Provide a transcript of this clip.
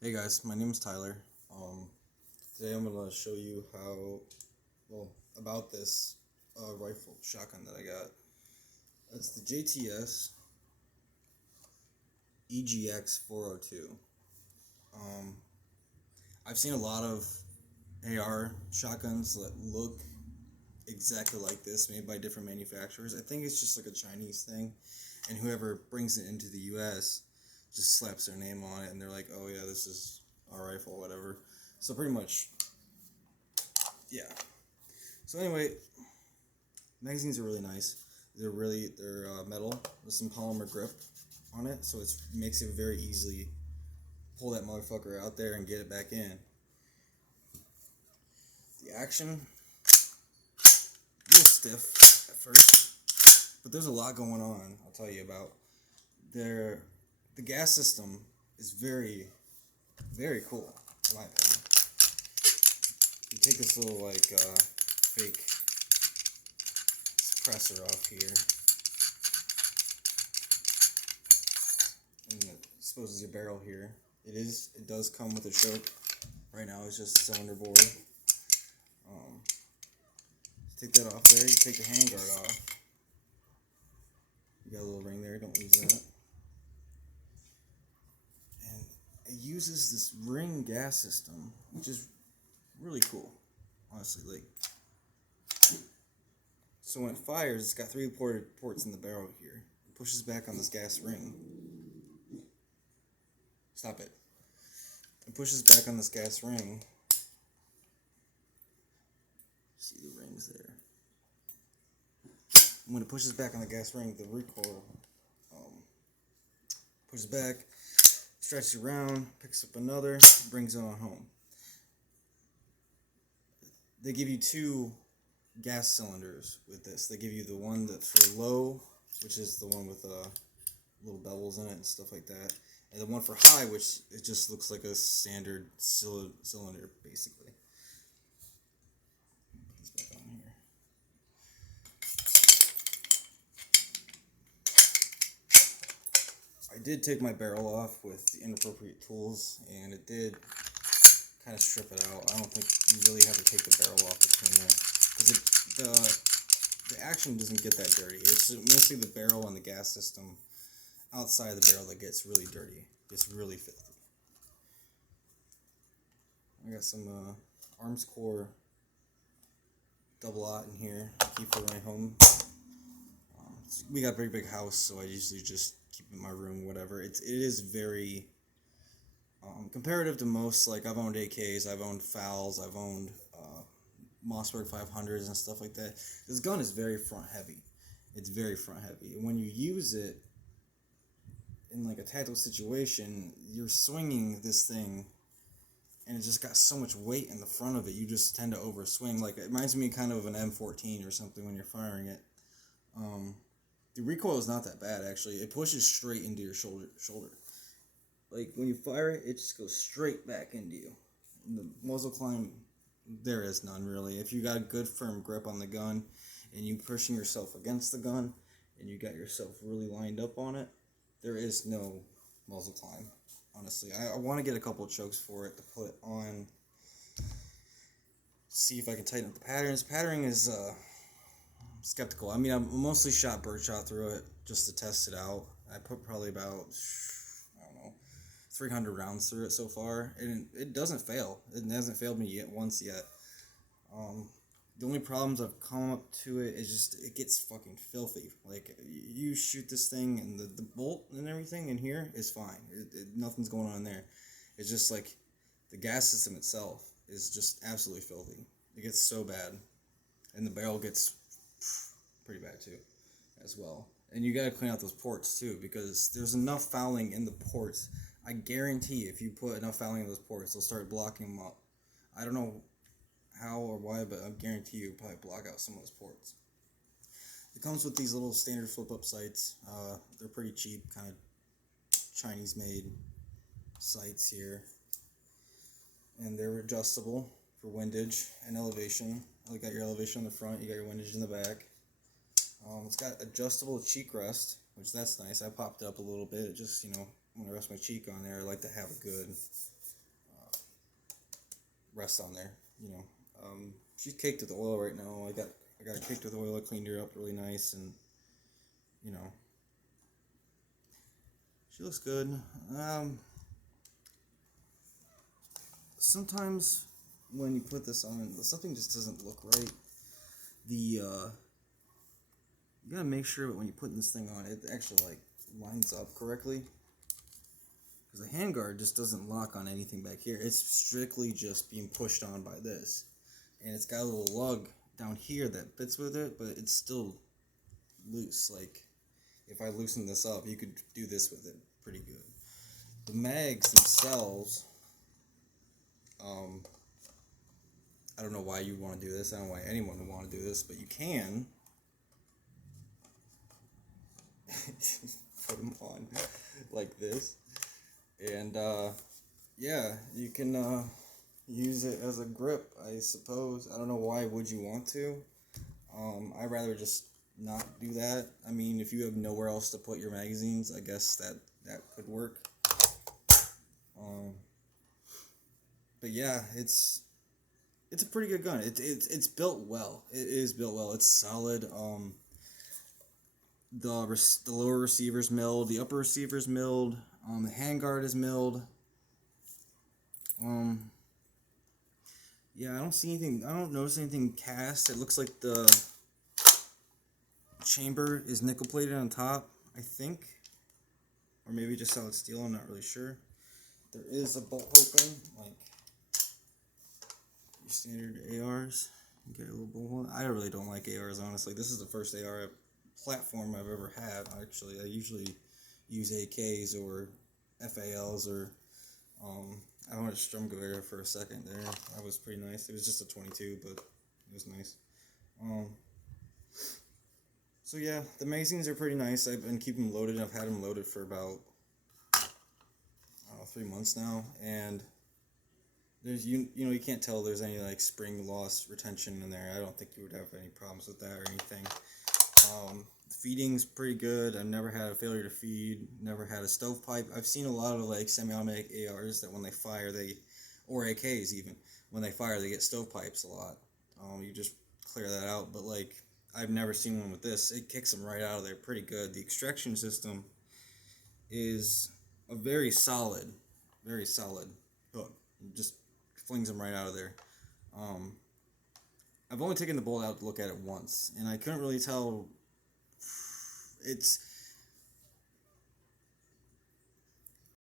Hey guys, my name is Tyler. Today I'm gonna show you about this rifle shotgun that I got. It's the JTS EGX 402. Um, I've seen a lot of AR shotguns that look exactly like this, made by different manufacturers. I think it's just like a Chinese thing, and whoever brings it into the U.S. just slaps their name on it, and they're like, "Oh yeah, this is our rifle, whatever." So pretty much, yeah. So anyway, magazines are really nice. They're metal with some polymer grip on it, so it makes it very easily pull that motherfucker out there and get it back in. The action, a little stiff at first, but there's a lot going on. I'll tell you about. There, the gas system is very, very cool, in my opinion. You take this little fake suppressor off here, and it exposes your barrel here. It does come with a choke. Right now it's just cylinder bore. Take that off there. You take the handguard off. You got a little ring there. Don't lose that. And it uses this ring gas system, which is really cool, honestly. So when it fires, it's got three ports in the barrel here. It pushes back on this gas ring. Stop it. It pushes back on this gas ring. See the rings there. And when it pushes back on the gas ring, the recoil pushes back, stretches around, picks up another, brings it on home. They give you two gas cylinders with this. They give you the one that's for low, which is the one with little bevels in it and stuff like that, and the one for high, which it just looks like a standard cylinder, basically. Put this back on here. I did take my barrel off with the inappropriate tools, and it did kind of strip it out. I don't think you really have to take the barrel off to clean it, because the action doesn't get that dirty. It's mostly the barrel and the gas system outside the barrel that gets really dirty. It's really filthy. I got some Arms Core double aught in here. I keep for my home. We got a very big house, so I usually just keep it in my room, whatever. It is very comparative to most. Like, I've owned AKs, I've owned FALs, I've owned Mossberg 500s and stuff like that. This gun is very front heavy. It's very front heavy. And when you use it in like a tactical situation, you're swinging this thing, and it just got so much weight in the front of it. You just tend to overswing. Like, it reminds me kind of an M14 or something when you're firing it. The recoil is not that bad, actually. It pushes straight into your shoulder. Like, when you fire it, it just goes straight back into you. And the muzzle climb, there is none, really. If you got a good firm grip on the gun, and you pushing yourself against the gun, and you got yourself really lined up on it, there is no muzzle climb, honestly. I want to get a couple of chokes for it to put on, see if I can tighten up the patterns. Patterning is skeptical. I mean, I mostly shot birdshot through it just to test it out. I put probably about, I don't know, 300 rounds through it so far, and it doesn't fail. It hasn't failed me once yet. The only problems I've come up to it is just it gets fucking filthy. Like, you shoot this thing, and the bolt and everything in here is fine. Nothing's going on there. It's just like the gas system itself is just absolutely filthy. It gets so bad, and the barrel gets pretty bad too, as well. And you gotta clean out those ports too, because there's enough fouling in the ports. I guarantee if you put enough fouling in those ports, they'll start blocking them up. I don't know how or why, but I guarantee you'll probably block out some of those ports. It comes with these little standard flip-up sights. They're pretty cheap, kind of Chinese-made sights here. And they're adjustable for windage and elevation. You got your elevation on the front, you got your windage in the back. It's got adjustable cheek rest, which that's nice. I popped it up a little bit, just, when I rest my cheek on there, I like to have a good rest on there. You know, she's caked with oil right now. I got it caked with oil. I cleaned her up really nice, and you know, she looks good. Sometimes when you put this on, something just doesn't look right. You gotta make sure that when you're putting this thing on, it actually like lines up correctly. Because the handguard just doesn't lock on anything back here. It's strictly just being pushed on by this. And it's got a little lug down here that fits with it, but it's still loose. Like, if I loosen this up, you could do this with it pretty good. The mags themselves, I don't know why you want to do this. I don't know why anyone would want to do this, but you can put them on like this. And, yeah, you can, use it as a grip, I suppose. I don't know why would you want to. I'd rather just not do that. I mean, if you have nowhere else to put your magazines, I guess that could work. But yeah, it's a pretty good gun. It's built well. It is built well. It's solid. The lower receiver's milled. The upper receiver's milled. The handguard is milled. Yeah, I don't see anything. I don't notice anything cast. It looks like the chamber is nickel plated on top, I think, or maybe just solid steel. I'm not really sure. There is a bolt open, like your standard ARs. You get a little bolt hole. I really don't like ARs, honestly. This is the first AR platform I've ever had. Actually, I usually use AKs or FALs or I wanted a Strumgewehr for a second there. That was pretty nice. It was just a 22, but it was nice. So yeah, the magazines are pretty nice. I've been keeping them loaded. I've had them loaded for about 3 months now, and there's you can't tell there's any like spring loss retention in there. I don't think you would have any problems with that or anything. The feeding's pretty good. I've never had a failure to feed, never had a stovepipe. I've seen a lot of like semi-automatic ARs that when they fire, or AKs even, when they fire they get stovepipes a lot. You just clear that out, but like I've never seen one with this. It kicks them right out of there pretty good. The extraction system is a very solid hook. It just flings them right out of there. I've only taken the bolt out to look at it once, and I couldn't really tell. It's